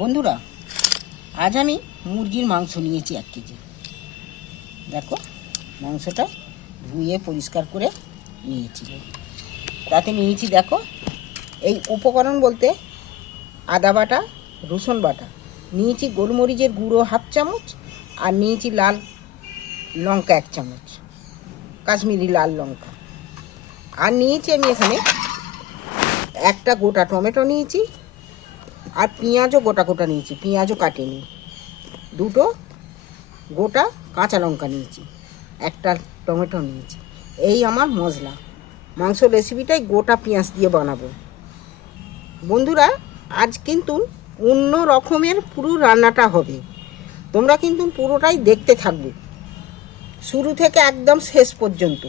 বন্ধুরা, আজ আমি মুরগির মাংস নিয়েছি এক কেজি। দেখো, মাংসটা ধুয়ে পরিষ্কার করে নিয়েছি। তাতে নিয়েছি, দেখো, এই উপকরণ বলতে আদা বাটা, রসুন বাটা। নিয়েছি গোলমরিচের গুঁড়ো হাফ চামচ আর নিয়েছি লাল লঙ্কা এক চামচ, কাশ্মীরি লাল লঙ্কা। আর নিয়েছি আমি এখানে একটা গোটা টমেটো নিয়েছি আর পেঁয়াজও গোটা গোটা নিয়েছি, পেঁয়াজও কাটিনি। দুটো গোটা কাঁচা লঙ্কা নিয়েছি, একটা টমেটো নিয়েছি। এই আমার মশলা। মাংস রেসিপিটাই গোটা পেঁয়াজ দিয়ে বানাবো। বন্ধুরা, আজ কিন্তু অন্য রকমের পুরো রান্নাটা হবে। তোমরা কিন্তু পুরোটাই দেখতে থাকবে। শুরু থেকে একদম শেষ পর্যন্ত।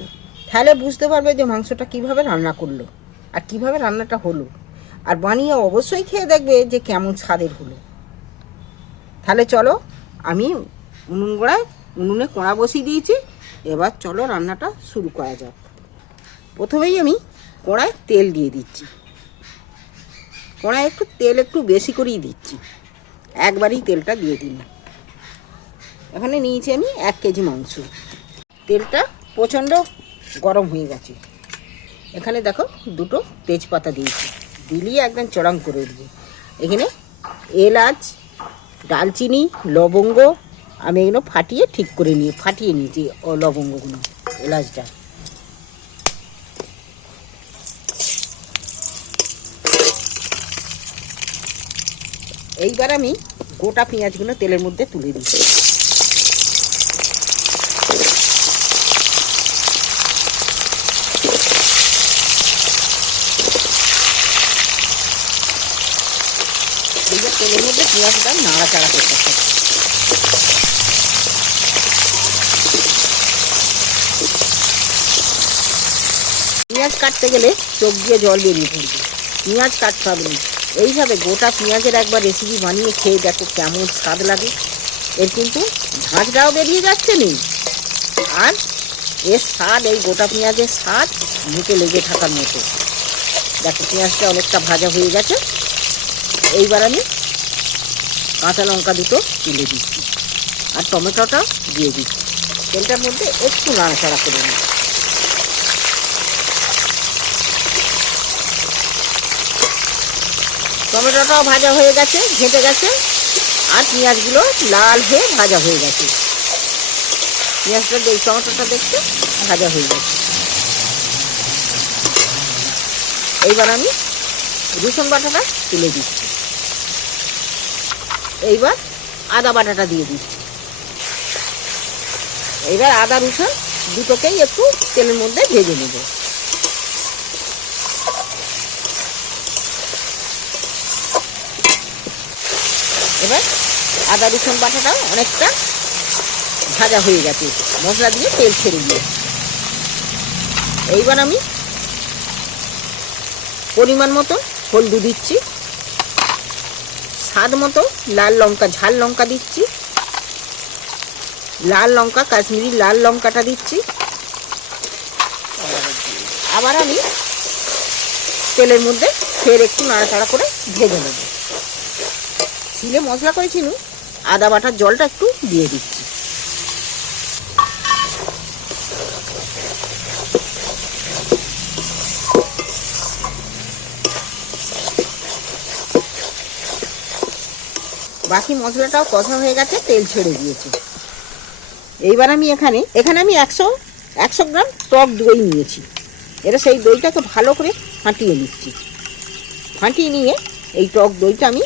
তাহলে বুঝতে পারবে যে মাংসটা কীভাবে রান্না করল আর কীভাবে রান্নাটা হলো। আর বানিয়ে অবশ্যই খেয়ে দেখবে যে কেমন স্বাদের হলো। তাহলে চলো, আমি উনুন গোড়ায় উনুনে কড়া বসিয়ে দিয়েছি, এবার চলো রান্নাটা শুরু করা যাক। প্রথমেই আমি কড়ায় তেল দিয়ে দিচ্ছি। কড়ায় একটু তেল একটু বেশি করেই দিচ্ছি। একবারই তেলটা দিয়ে দিন এখানে নিয়েছি আমি এক কেজি মাংস। তেলটা প্রচণ্ড গরম হয়ে গেছে। এখানে দেখো দুটো তেজপাতা দিয়েছি। দিলিয়ে একদম চড়াং করে উঠবে। এখানে এলাচ, ডালচিনি, লবঙ্গ, আমি এগুলো ফাটিয়ে ঠিক করে নিয়ে, ফাটিয়ে নিয়েছি ও লবঙ্গগুলো, এলাচটা। এইবার আমি গোটা পেঁয়াজগুলো তেলের মধ্যে তুলে দিচ্ছি এইবার মধ্যে পেঁয়াজটা নাড়াচাড়া করতে পেঁয়াজ কাটতে গেলে চোখ দিয়ে জল বেরিয়ে পড়বে। পেঁয়াজ কাটতে হবে এইভাবে গোটা পেঁয়াজের একবার রেসিপি বানিয়ে খেয়ে দেখো কেমন স্বাদ লাগে। এর কিন্তু ঝাঁঝটাও বেরিয়ে যাচ্ছে নেই। আর এর স্বাদ, এই গোটা পেঁয়াজের স্বাদ মুখে লেগে থাকার মতো। দেখো পেঁয়াজটা অনেকটা ভাজা হয়ে গেছে। এইবার আমি কাঁচা লঙ্কা দুটো তুলে দিচ্ছি। আর টমেটোটা দিয়ে দিচ্ছি। তেলটার মধ্যে একটু নাড়াচাড়া করে নিই টমেটোটাও ভাজা হয়ে গেছে, ঘেঁটে গেছে, আর পেঁয়াজগুলো লাল হয়ে ভাজা হয়ে গেছে। পেঁয়াজটা দেখ, টমেটোটা দেখতে ভাজা হয়ে গেছে। এইবার আমি রসুন বাটাটা তুলে দিচ্ছি। এইবার আদা বাটাটা দিয়ে দিচ্ছি। এইবার আদা রসুন দুটোকেই একটু তেলের মধ্যে ভেজে নেব। এবার আদা রসুন বাটাটাও অনেকটা ভাজা হয়ে গেছে। মশলা দিয়ে তেল ছেড়ে দিয়ে। এইবার আমি পরিমাণ মতো হলদু দিচ্ছি। স্বাদ মতো লাল লঙ্কা, ঝাল লঙ্কা দিচ্ছি। লাল লঙ্কা, কাশ্মীরি লাল লঙ্কাটা দিচ্ছি। আবার আমি তেলের মধ্যে ফের একটু নাড়াচাড়া করে ভেজে নেব। শিলে মশলা করেছিল আদা বাটার জলটা একটু দিয়ে দিচ্ছি। বাকি মশলাটাও কষা হয়ে গেছে, তেল ছেড়ে দিয়েছে। এইবার আমি এখানে এখানে আমি একশো একশো গ্রাম টক দই নিয়েছি। এটা সেই দইটাকে ভালো করে ফাটিয়ে নিচ্ছি। ফাটিয়ে নিয়ে এই টক দইটা আমি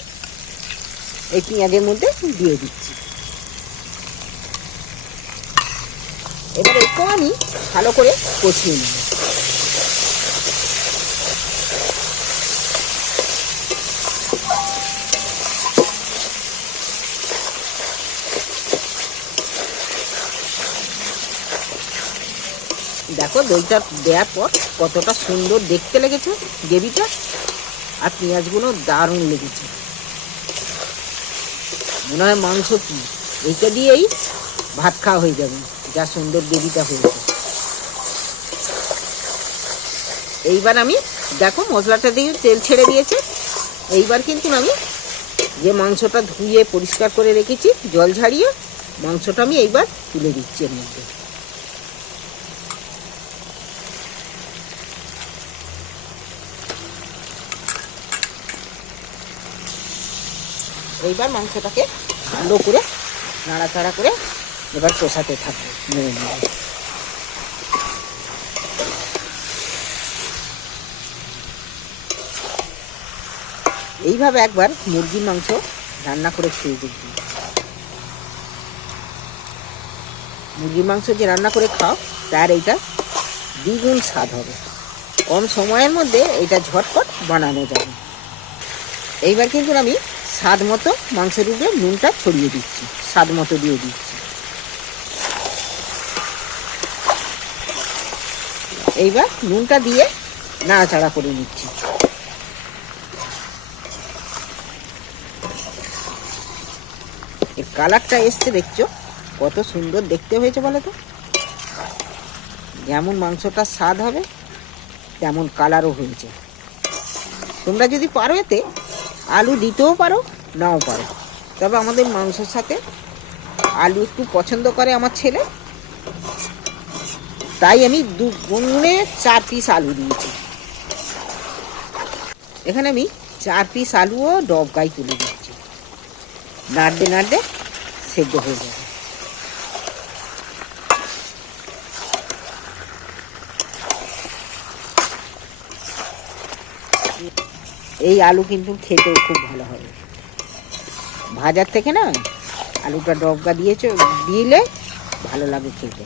এই পেঁয়াজের মধ্যে দিয়ে দিচ্ছি। এবার একটু আমি ভালো করে কষিয়ে নেব। দেখো দইটা দেওয়ার পর কতটা সুন্দর দেখতে লেগেছে গ্রেভিটা, আর পেঁয়াজগুলো দারুণ লেগেছে। মনে হয় মাংস কি? এইটা দিয়েই ভাত খাওয়া হয়ে যাবে, যা সুন্দর গ্রেভিটা হয়েছে। এইবার আমি, দেখো মশলাটা দিয়ে তেল ছেড়ে দিয়েছে, এইবার কিন্তু আমি যে মাংসটা ধুয়ে পরিষ্কার করে রেখেছি, জল ঝাড়িয়ে, মাংসটা আমি এইবার তুলে দিচ্ছি এর মধ্যে। এইবার মাংসটাকে ভালো করে নাড়াচাড়া করে এবার কষাতে থাকব। এইভাবে একবার মুরগির মাংস রান্না করে খেয়ে দেখবি। মুরগির মাংস যে রান্না করে খাও, তার এইটা দ্বিগুণ স্বাদ হবে। কম সময়ের মধ্যে এটা ঝটপট বানানো যাবে। এইবার কিন্তু আমি স্বাদ মতো মাংসের উপরে নুনটা ছড়িয়ে দিচ্ছি। স্বাদ মতো দিয়ে দিচ্ছি। এইবার নুনটা দিয়ে নাড়াচাড়া করে নিচ্ছি। কালারটা এসছে, দেখছ? কত সুন্দর দেখতে হয়েছে বলো তো। যেমন মাংসটা স্বাদ হবে, তেমন কালারও হয়েছে। তোমরা যদি পারো এতে আলু দিতেও পারো, নাও পারো। তবে আমাদের মাংসের সাথে আলু একটু পছন্দ করে আমার ছেলে। তাই আমি দু গুনে চার পিস আলু দিয়েছি। এখানে আমি চার পিস আলুও ডব গায়ে তুলে দিচ্ছি। নাড়তে নাড়তে সেদ্ধ হয়ে যাবে। এই আলু কিন্তু খেতেও খুব ভালো হবে। ভাজার থেকে না আলুটা ডবকা দিয়েছ, দিলে ভালো লাগে খেতে।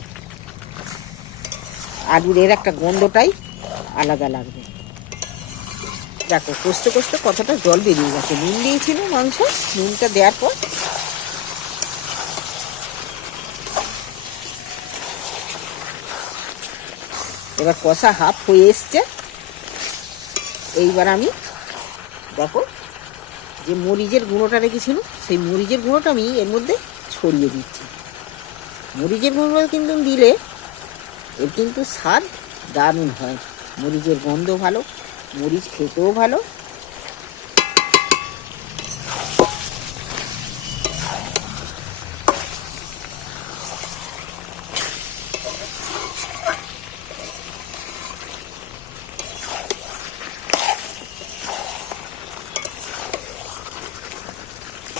আলুর এর একটা গন্ধটাই আলাদা লাগবে। দেখো, কষতে কষতে কতটা জল বেরিয়ে গেছে। নুন দিয়েছিল মাংস, নুনটা দেওয়ার পর এবার কষা হাফ হয়ে এসছে। এইবার আমি দেখো, যে মরিচের গুঁড়োটা রেখেছিল, সেই মরিচের গুঁড়োটা আমি এর মধ্যে ছড়িয়ে দিচ্ছি। মরিচের গুঁড়ো কিন্তু দিলে এর কিন্তু স্বাদ দারুণ হয়। মরিচের গন্ধ ভালো, মরিচ খেতেও ভালো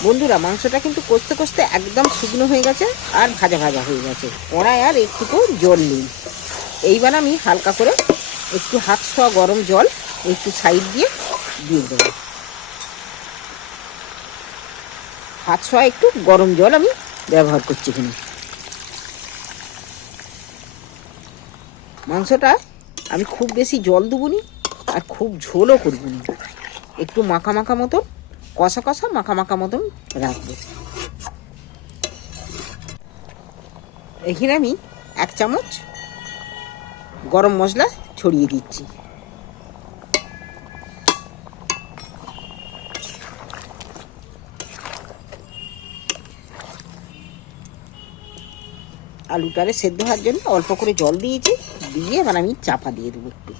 বন্ধুরা, মাংসটা কিন্তু কষতে কষতে একদম শুকনো হয়ে গেছে আর ভাজা ভাজা হয়ে গেছে। কড়ায় আর একটুকু জল নেই। এইবার আমি হালকা করে একটু হাত ছোঁয়া গরম জল একটু সাইড দিয়ে দিয়ে দেবো। হাত ছোঁয়া একটু গরম জল আমি ব্যবহার করছি এখানে। মাংসটা আমি খুব বেশি জল দেবো আর খুব ঝোলও করব একটু মাখা মাখা মতন কষা কষা, মাখা মাখা মতন রাখব। এখানে আমি এক চামচ গরম মশলা ছড়িয়ে দিচ্ছি। আলুটারে সেদ্ধ হওয়ার জন্য অল্প করে জল দিয়েছি, দিয়ে এবার আমি চাপা দিয়ে দেবো একটু।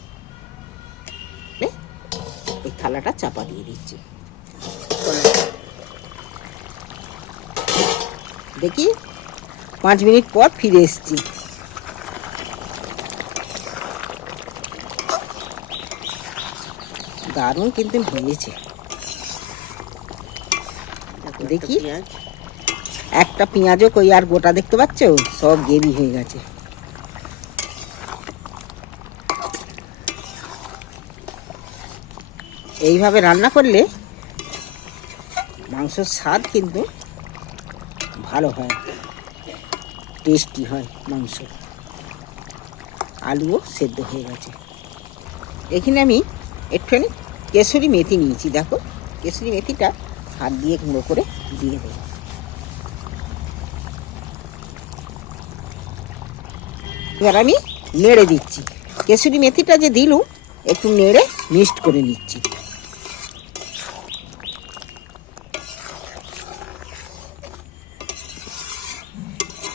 এই থালাটা চাপা দিয়ে দিচ্ছি। দেখি পাঁচ মিনিট পর ফিরে এসেছি। দারুণ কিন্তু হয়েছে দেখি একটা পেঁয়াজও কই আর গোটা দেখতে পাচ্ছ? সব গেরি হয়ে গেছে। এইভাবে রান্না করলে মাংসর স্বাদ কিন্তু ভালো হয় টেস্টি হয় মাংস। আলুও সেদ্ধ হয়ে গেছে। এখানে আমি একটুখানি কেশরি মেথি নিয়েছি, দেখো। কেশরি মেথিটা হাত দিয়ে গুঁড়ো করে দিয়ে দেবো। এবার আমি নেড়ে দিচ্ছি। কেশরি মেথিটা যে দিলুম, একটু নেড়ে মিক্সড করে নিচ্ছি।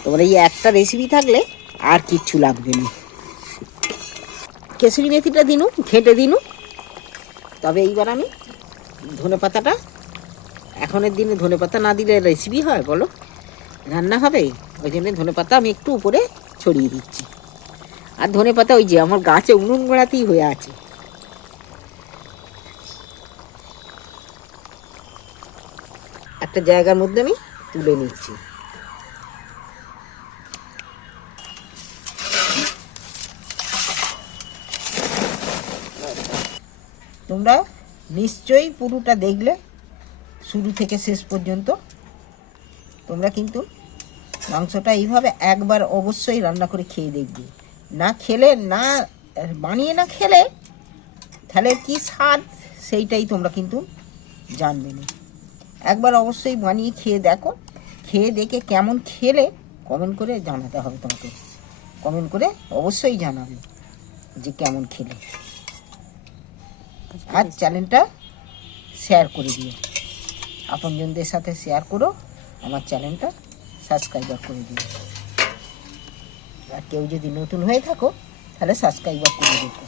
তোমার এই একটা রেসিপি থাকলে আর কিচ্ছু লাগবে না। কেশরি মেথিটা দিনু, ঘেঁটে দিনু। তবে এইবার আমি ধনে পাতাটা, এখনের দিনে ধনে পাতা না দিলে রেসিপি হয়, বলো? রান্না হবে? ওই জন্য ধনে পাতা আমি একটু উপরে ছড়িয়ে দিচ্ছি। আর ধনে পাতা ওই যে আমার গাছে উনুন গোড়াতেই হয়ে আছে। একটা জায়গার মধ্যে আমি তুলে নিচ্ছি। তোমরা নিশ্চয়ই পুরোটা দেখলে শুরু থেকে শেষ পর্যন্ত। তোমরা কিন্তু মাংসটা এইভাবে একবার অবশ্যই রান্না করে খেয়ে দেখবে। না খেলে, না বানিয়ে না খেলে তাহলে কি স্বাদ সেইটাই তোমরা কিন্তু জানবে না। একবার অবশ্যই বানিয়ে খেয়ে দেখো। খেয়ে দেখে কেমন খেলে কমেন্ট করে জানাতে হবে তোমাকে। কমেন্ট করে অবশ্যই জানাবে যে কেমন খেলে। আর চ্যানেলটা শেয়ার করে দিও। আপনজনদের সাথে শেয়ার করো, আমার চ্যানেলটা সাবস্ক্রাইবার করে দিও। আর কেউ যদি নতুন হয়ে থাকো, তাহলে সাবস্ক্রাইবার করে দেখো